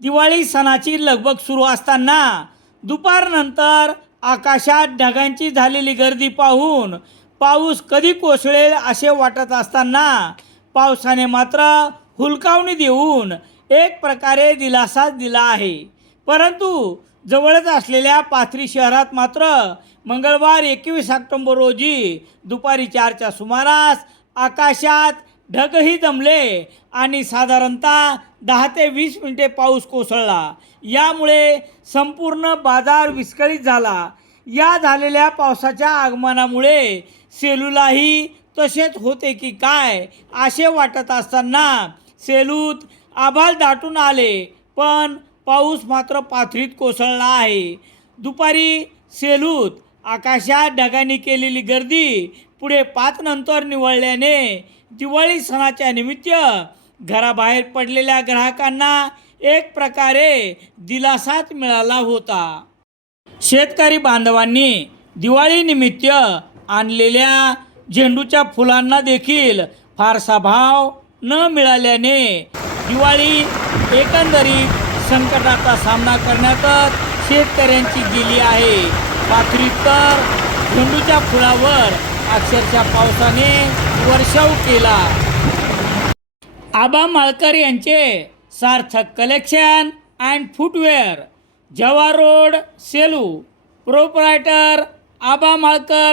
दिवाळी सणाची लगबग सुरू असताना दुपारनंतर आकाशात ढगांची झालेली गर्दी पाहून पाऊस कधी कोसळेल असे वाटत असताना पावसाने मात्र हुलकावणी देऊन एक प्रकारे दिलासाच दिला आहे. परंतु जवळच असलेल्या पाथरी शहरात मात्र मंगळवार एकवीस ऑक्टोंबर रोजी दुपारी चारच्या सुमारास आकाशात ढगही जमले आणि साधारणतः दहा ते वीस मिनिटे पाऊस कोसळला. यामुळे संपूर्ण बाजार विस्कळीत झाला. या झालेल्या पावसाच्या आगमनामुळे सेलूलाही तसेच होते की काय असे वाटत असताना सेलूत आभाळ दाटून आले पण पाऊस मात्र पाथरीत कोसळला आहे. दुपारी सेलूत आकाशात ढगांनी केलेली गर्दी पुढे पाच नंतर निवळल्याने दिवाळी सणाच्या निमित्त घराबाहेर पडलेल्या ग्राहकांना एक प्रकारे दिलासाच मिळाला होता. शेतकरी बांधवांनी दिवाळीनिमित्त आणलेल्या झेंडूच्या फुलांना देखील फारसा भाव न मिळाल्याने दिवाळी एकंदरीत संकटाचा सामना करण्यातच शेतकऱ्यांची गेली आहे. पाथरीत तर झेंडूच्या फुलावर अक्षरशः पावसाने वर्षाव केला. आबा माळकर यांचे Sarthak collection and footwear Jawa road Selu. Proprietor Aba Malkar.